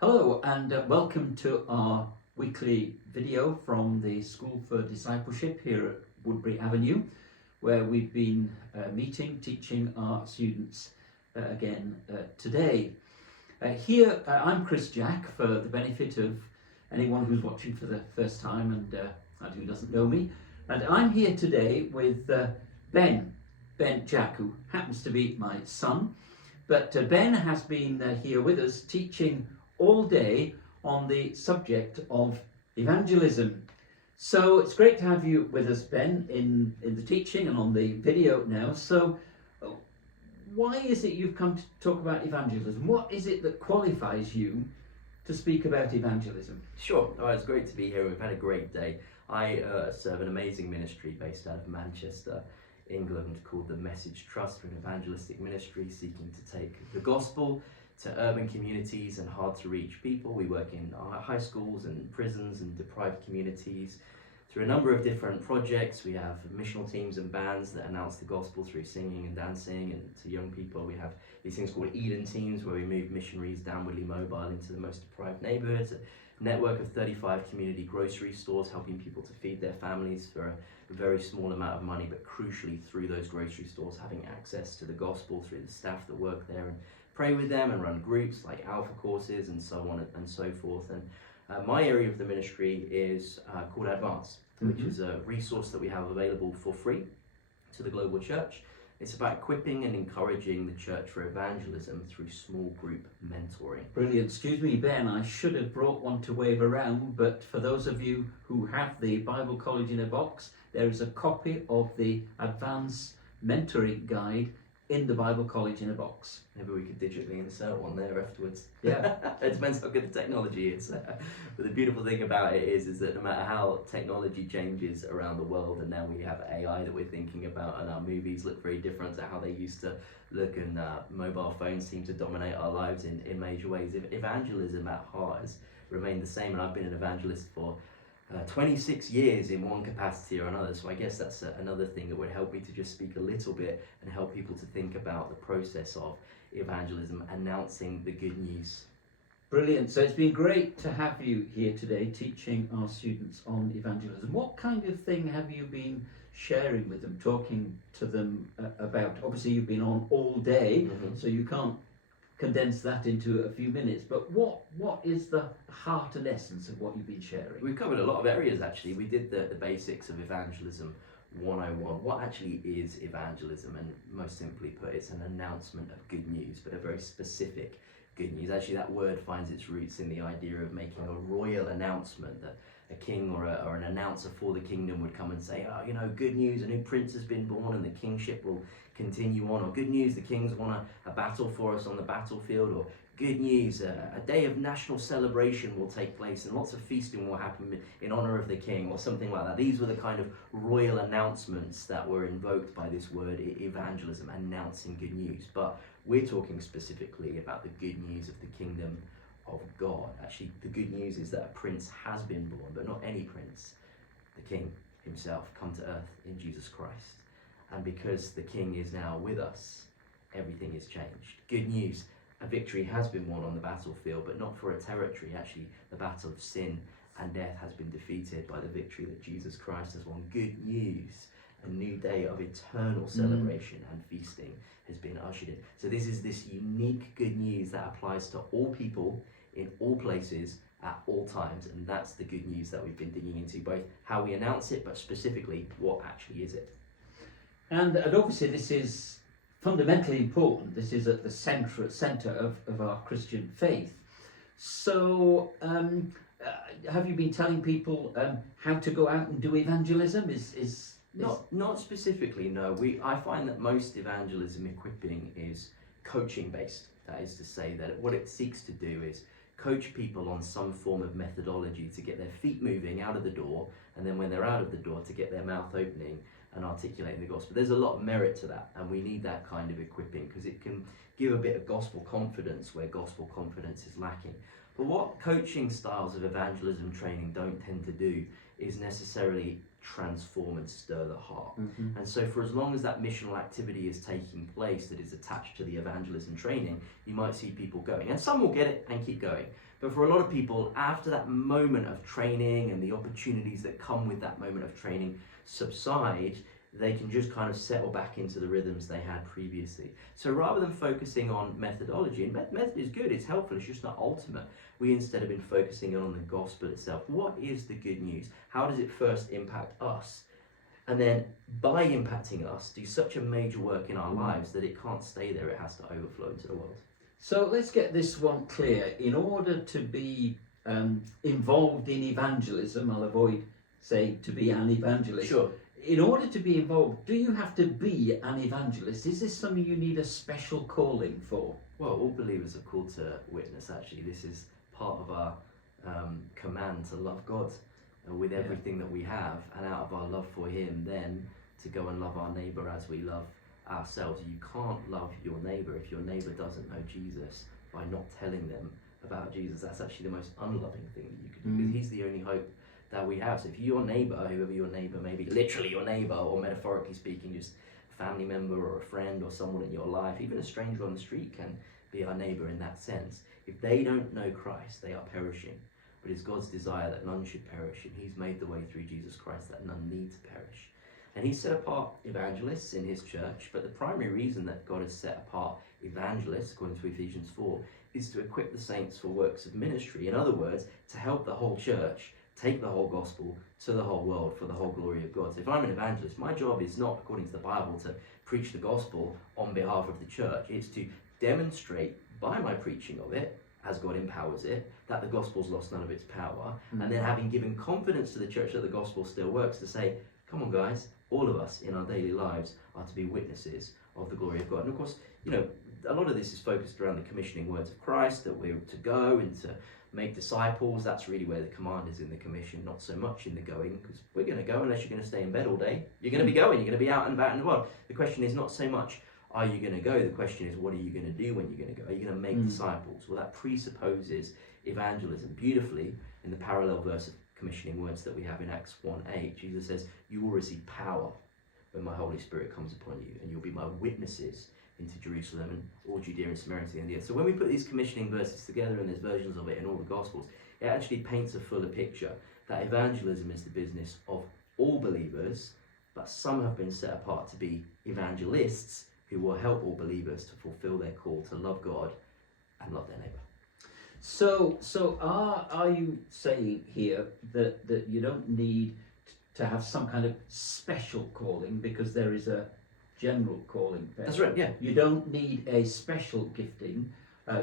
Hello and welcome to our weekly video from the School for Discipleship here at Woodbury Avenue, where we've been teaching our students again today. I'm Chris Jack, for the benefit of anyone who's watching for the first time and who doesn't know me. And I'm here today with Ben Jack, who happens to be my son. But Ben has been here with us teaching all day on the subject of evangelism. So it's great to have you with us, Ben, in the teaching and on the video now. So why is it you've come to talk about evangelism? What is it that qualifies you to speak about evangelism? Sure. It's great to be here. We've had a great day. I serve an amazing ministry based out of Manchester, England, called the Message Trust, an evangelistic ministry seeking to take the gospel to urban communities and hard to reach people. We work in high schools and prisons and deprived communities through a number of different projects. We have missional teams and bands that announce the gospel through singing and dancing, and to young people we have these things called Eden teams, where we move missionaries downwardly mobile into the most deprived neighborhoods. A network of 35 community grocery stores helping people to feed their families for a very small amount of money, but crucially through those grocery stores having access to the gospel through the staff that work there and pray with them and run groups like Alpha courses and so on and so forth. And my area of the ministry is called Advance, which is a resource that we have available for free to the global church. It's about equipping and encouraging the church for evangelism through small group mentoring. Brilliant. Excuse me, Ben, I should have brought one to wave around, but for those of you who have the Bible College in a box, there is a copy of the Advanced Mentoring Guide in the Bible College in a box. Maybe we could digitally insert one there afterwards. Yeah. It depends how good the technology is. But the beautiful thing about it is that no matter how technology changes around the world, and now we have AI that we're thinking about, and our movies look very different to how they used to look, and mobile phones seem to dominate our lives in major ways. If evangelism at heart has remained the same, and I've been an evangelist for 26 years in one capacity or another, so I guess that's another thing that would help me to just speak a little bit and help people to think about the process of evangelism, announcing the good news. Brilliant. So it's been great to have you here today teaching our students on evangelism. What kind of thing have you been sharing with them, talking to them about? Obviously you've been on all day, so you can't condense that into a few minutes, but what is the heart and essence of what you've been sharing? We've covered a lot of areas actually. We did the basics of evangelism 101. What actually is evangelism? And most simply put, it's an announcement of good news, but a very specific good news. Actually, that word finds its roots in the idea of making a royal announcement, that a king or an announcer for the kingdom would come and say, good news, a new prince has been born and the kingship will continue on, or good news, the king's won a battle for us on the battlefield, or good news, a day of national celebration will take place and lots of feasting will happen in honor of the king, or something like that. These were the kind of royal announcements that were invoked by this word evangelism, announcing good news. But we're talking specifically about the good news of the kingdom of God. Actually, the good news is that a prince has been born, but not any prince. The king himself come to earth in Jesus Christ. And because the king is now with us, everything is changed. Good news, a victory has been won on the battlefield, but not for a territory. Actually, the battle of sin and death has been defeated by the victory that Jesus Christ has won. Good news, a new day of eternal celebration and feasting has been ushered in. So this is this unique good news that applies to all people in all places at all times, and that's the good news that we've been digging into, both how we announce it, but specifically what actually is it. And obviously this is fundamentally important. This is at the centre of our Christian faith. So have you been telling people how to go out and do evangelism? Not specifically, no. I find that most evangelism equipping is coaching based. That is to say that what it seeks to do is coach people on some form of methodology to get their feet moving out of the door, and then when they're out of the door to get their mouth opening and articulating the gospel. There's a lot of merit to that, and we need that kind of equipping because it can give a bit of gospel confidence where gospel confidence is lacking. But what coaching styles of evangelism training don't tend to do is necessarily transform and stir the heart. And so for as long as that missional activity is taking place that is attached to the evangelism training, you might see people going. And some will get it and keep going. But for a lot of people, after that moment of training and the opportunities that come with that moment of training subside, they can just kind of settle back into the rhythms they had previously. So rather than focusing on methodology, and method is good, it's helpful, it's just not ultimate, we instead have been focusing on the gospel itself. What is the good news? How does it first impact us? And then by impacting us, do such a major work in our lives that it can't stay there, it has to overflow into the world. So let's get this one clear. In order to be involved in evangelism, I'll avoid saying to be an evangelist. Sure. In order to be involved, do you have to be an evangelist? Is this something you need a special calling for? Well, all believers are called to witness, actually. This is part of our command to love God with everything that we have, and out of our love for Him, then to go and love our neighbour as we love ourselves. You can't love your neighbour if your neighbour doesn't know Jesus by not telling them about Jesus. That's actually the most unloving thing that you could do, because He's the only hope that we have. So if your neighbour, whoever your neighbour may be, literally your neighbour, or metaphorically speaking, just a family member or a friend or someone in your life, even a stranger on the street can be our neighbour in that sense. If they don't know Christ, they are perishing. But it's God's desire that none should perish, and He's made the way through Jesus Christ that none need to perish. And He's set apart evangelists in His church, but the primary reason that God has set apart evangelists, according to Ephesians 4, is to equip the saints for works of ministry. In other words, to help the whole church take the whole gospel to the whole world for the whole glory of God. So if I'm an evangelist, my job is not, according to the Bible, to preach the gospel on behalf of the church. It's to demonstrate by my preaching of it, as God empowers it, that the gospel's lost none of its power. And then having given confidence to the church that the gospel still works, to say, come on guys, all of us in our daily lives are to be witnesses of the glory of God. And of course, you know, a lot of this is focused around the commissioning words of Christ, that we're to go and to make disciples. That's really where the command is in the commission, not so much in the going, because we're going to go unless you're going to stay in bed all day. You're going to be going, you're going to be out and about in the world. The question is not so much, are you going to go? The question is, what are you going to do when you're going to go? Are you going to make disciples? Well, that presupposes evangelism. Beautifully, in the parallel verse of commissioning words that we have in Acts 1:8, Jesus says, you will receive power when my Holy Spirit comes upon you, and you'll be my witnesses into Jerusalem and all Judea and Samaria and the earth. So when we put these commissioning verses together, and there's versions of it in all the Gospels, it actually paints a fuller picture that evangelism is the business of all believers, but some have been set apart to be evangelists who will help all believers to fulfill their call to love God and love their neighbour. So are you saying here that you don't need to have some kind of special calling, because there is a general calling there? That's right, yeah. You don't need a special gifting.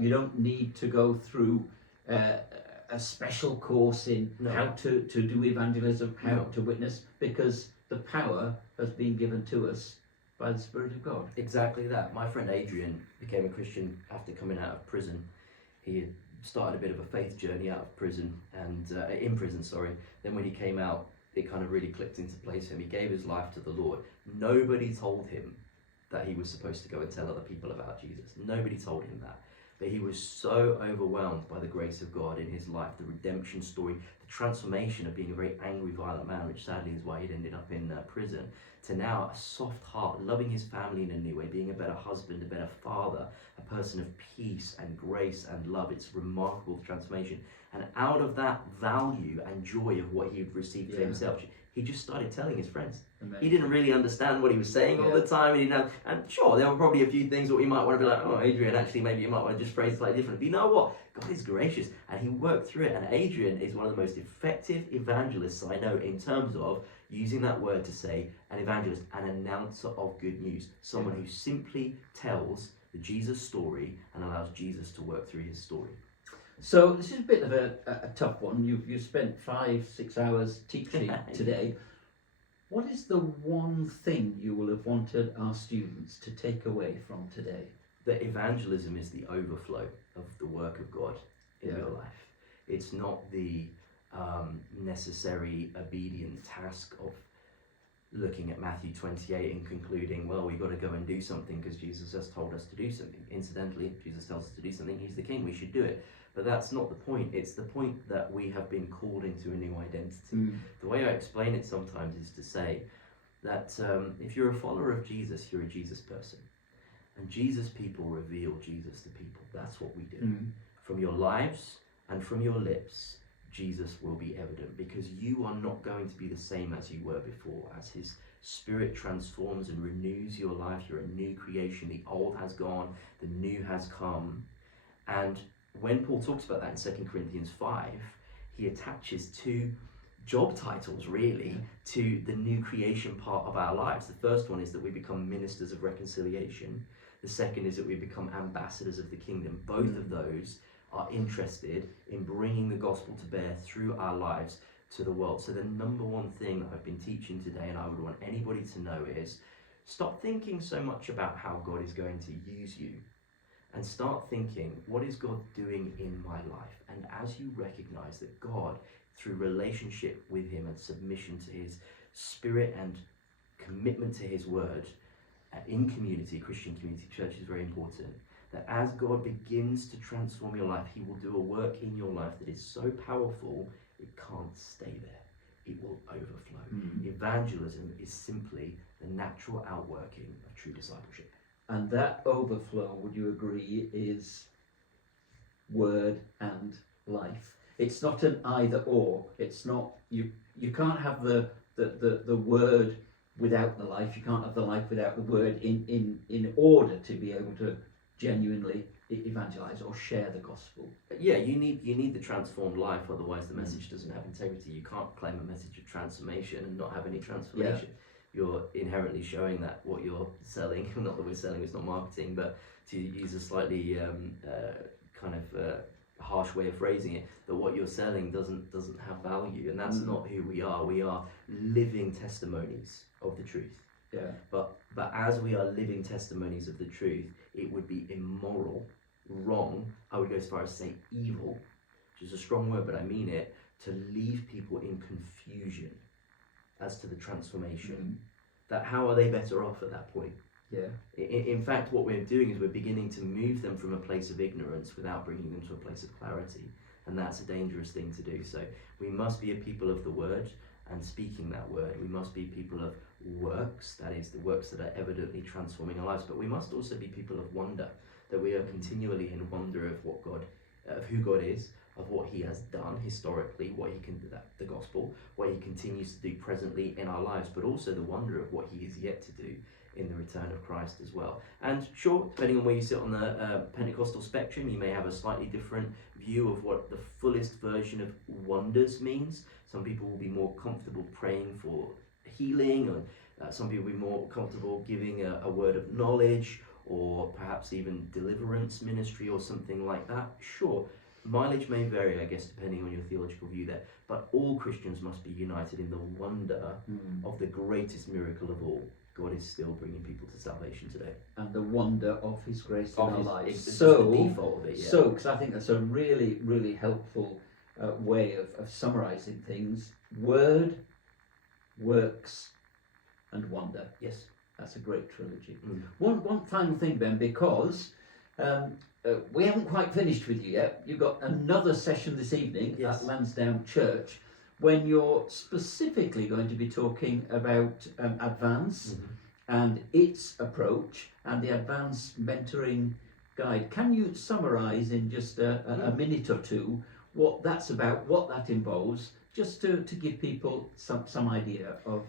You don't need to go through a special course in how to do evangelism, how to witness, because the power has been given to us by the Spirit of God. Exactly that. My friend Adrian became a Christian after coming out of prison. He had started a bit of a faith journey out of prison, and in prison, sorry. Then when he came out, it kind of really clicked into place for him. He gave his life to the Lord. Nobody told him that he was supposed to go and tell other people about Jesus. Nobody told him that. But he was so overwhelmed by the grace of God in his life, the redemption story, the transformation of being a very angry, violent man, which sadly is why he'd ended up in prison, to now a soft heart, loving his family in a new way, being a better husband, a better father, a person of peace and grace and love. It's remarkable, the transformation. And out of that value and joy of what he'd received for himself, he just started telling his friends. Amazing. He didn't really understand what he was saying all the time. And sure, there were probably a few things that we might want to be like, oh, Adrian, actually, maybe you might want to just phrase it slightly different. But you know what? God is gracious, and he worked through it. And Adrian is one of the most effective evangelists I know, in terms of using that word to say an evangelist, an announcer of good news, someone who simply tells the Jesus story and allows Jesus to work through his story. So this is a bit of a tough one. You've spent 5-6 hours teaching today. What is the one thing you will have wanted our students to take away from today? That evangelism is the overflow of the work of God in your life. It's not the necessary obedient task of looking at Matthew 28 and concluding, well, we've got to go and do something because Jesus has told us to do something. Incidentally, if Jesus tells us to do something, he's the king, we should do it. But that's not the point. It's the point that we have been called into a new identity. The way I explain it sometimes is to say that if you're a follower of Jesus, you're a Jesus person. And Jesus people reveal Jesus to people. That's what we do. From your lives and from your lips, Jesus will be evident, because you are not going to be the same as you were before. As his Spirit transforms and renews your life, you're a new creation. The old has gone, the new has come. And when Paul talks about that in 2 Corinthians 5, he attaches two job titles really to the new creation part of our lives. The first one is that we become ministers of reconciliation. The second is that we become ambassadors of the kingdom. Both of those are interested in bringing the gospel to bear through our lives to the world. So the number one thing that I've been teaching today, and I would want anybody to know, is stop thinking so much about how God is going to use you, and start thinking, what is God doing in my life? And as you recognize that God, through relationship with him and submission to his Spirit and commitment to his word, in community, Christian community, church is very important, that as God begins to transform your life, he will do a work in your life that is so powerful, it can't stay there. It will overflow. Evangelism is simply the natural outworking of true discipleship. And that overflow, would you agree, is word and life. It's not an either or. It's not, you can't have the word without the life. You can't have the life without the word in order to be able to genuinely evangelize or share the gospel. Yeah, you need the transformed life, otherwise the message doesn't have integrity. You can't claim a message of transformation and not have any transformation. You're inherently showing that what you're selling, not that we're selling, it's not marketing, but to use a slightly harsh way of phrasing it, that what you're selling doesn't have value, and that's not who we are. We are living testimonies of the truth. Yeah. But as we are living testimonies of the truth, it would be immoral, wrong, I would go as far as to say evil, which is a strong word, but I mean it, to leave people in confusion as to the transformation. That how are they better off at that point? Yeah. In fact, what we're doing is we're beginning to move them from a place of ignorance without bringing them to a place of clarity. And that's a dangerous thing to do. So we must be a people of the word and speaking that word. We must be people of works, that is, the works that are evidently transforming our lives. But we must also be people of wonder, that we are continually in wonder of who God is, of what he has done historically, what he can do, the gospel, what he continues to do presently in our lives, but also the wonder of what he is yet to do in the return of Christ as well. And sure, depending on where you sit on the Pentecostal spectrum, you may have a slightly different view of what the fullest version of wonders means. Some people will be more comfortable praying for healing, or some people will be more comfortable giving a word of knowledge, or perhaps even deliverance ministry or something like that. Sure, mileage may vary, I guess, depending on your theological view there, but all Christians must be united in the wonder of the greatest miracle of all. God is still bringing people to salvation today. And the wonder of his grace in our lives. It's so, the default of it, yeah. So, because I think that's a really, really helpful way of summarising things. Word, works, and wonder. Yes. That's a great trilogy. One final thing, Ben, because we haven't quite finished with you yet. You've got another session this evening at Lansdowne Church, when you're specifically going to be talking about Advance and its approach and the Advance Mentoring Guide. Can you summarise in just a minute or two what that's about, what that involves, just to give people some idea of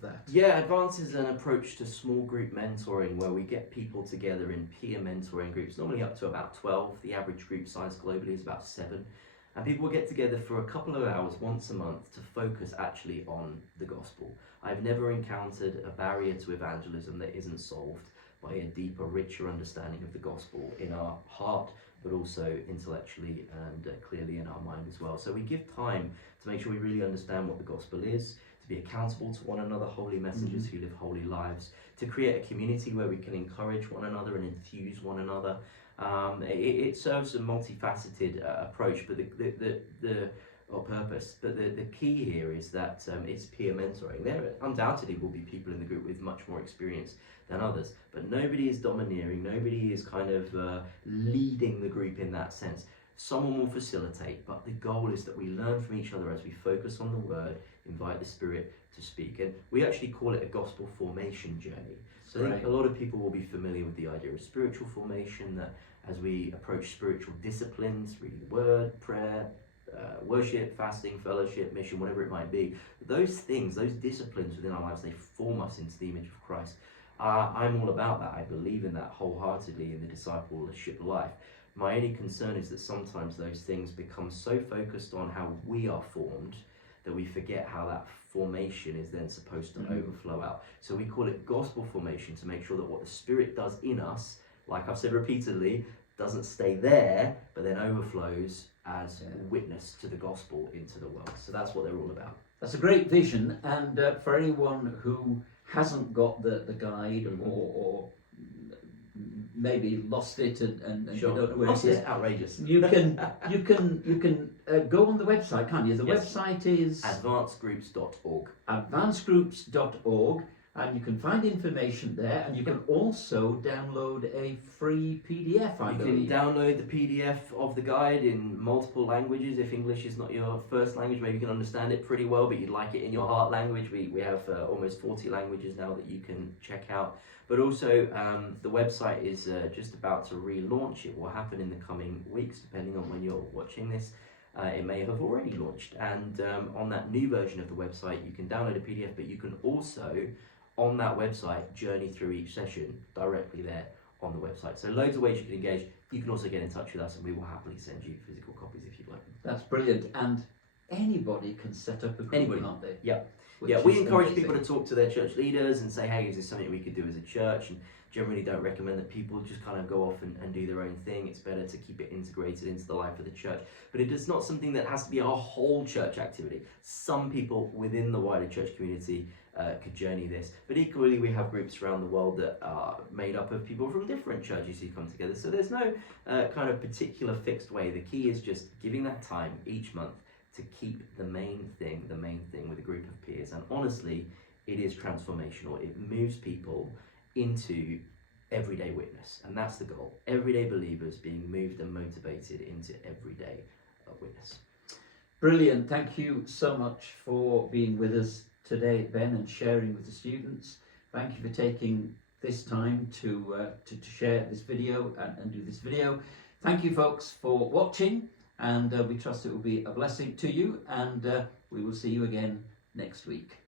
that? Yeah, Advance is an approach to small group mentoring where we get people together in peer mentoring groups, normally up to about 12. The average group size globally is about 7. And people will get together for a couple of hours once a month to focus actually on the gospel. I've never encountered a barrier to evangelism that isn't solved by a deeper, richer understanding of the gospel in our heart, but also intellectually and clearly in our mind as well. So we give time to make sure we really understand what the gospel is, to be accountable to one another, holy messengers who live holy lives, to create a community where we can encourage one another and enthuse one another. It serves a multifaceted approach, but the or purpose. But the key here is that it's peer mentoring. There undoubtedly will be people in the group with much more experience than others, but nobody is domineering, nobody is kind of leading the group in that sense. Someone will facilitate, but the goal is that we learn from each other as we focus on the word, invite the Spirit to speak. And we actually call it a gospel formation journey. So I think a lot of people will be familiar with the idea of spiritual formation, that as we approach spiritual disciplines, reading the word, prayer, worship, fasting, fellowship, mission, whatever it might be, those things, those disciplines within our lives, they form us into the image of Christ. I'm all about that. I believe in that wholeheartedly in the discipleship life. My only concern is that sometimes those things become so focused on how we are formed that we forget how that formation is then supposed to overflow out. So we call it gospel formation to make sure that what the Spirit does in us, like I've said repeatedly, doesn't stay there, but then overflows as witness to the gospel into the world. So that's what they're all about. That's a great vision, and for anyone who hasn't got the guide or maybe lost it and you don't know where it is, outrageous. you can go on the website, can't you? The website is advancedgroups.org. advancedgroups.org, and you can find information there, and you can also download a free PDF, I believe. You can download the PDF of the guide in multiple languages. If English is not your first language, maybe you can understand it pretty well, but you'd like it in your heart language. We have almost 40 languages now that you can check out. But also, the website is just about to relaunch. It will happen in the coming weeks, depending on when you're watching this. It may have already launched. And on that new version of the website, you can download a PDF, but you can also, on that website, journey through each session directly there on the website. So loads of ways you can engage. You can also get in touch with us, and we will happily send you physical copies if you'd like them. That's brilliant. And anybody can set up a group, can't they? Yeah. Yeah, we encourage people to talk to their church leaders and say, hey, is this something we could do as a church? And generally don't recommend that people just kind of go off and do their own thing. It's better to keep it integrated into the life of the church. But it is not something that has to be a whole church activity. Some people within the wider church community could journey this. But equally, we have groups around the world that are made up of people from different churches who come together. So there's no kind of particular fixed way. The key is just giving that time each month to keep the main thing with a group of peers. And honestly, it is transformational. It moves people into everyday witness. And that's the goal. Everyday believers being moved and motivated into everyday witness. Brilliant. Thank you so much for being with us today, Ben, and sharing with the students. Thank you for taking this time to share this video and do this video. Thank you, folks, for watching. And we trust it will be a blessing to you, and we will see you again next week.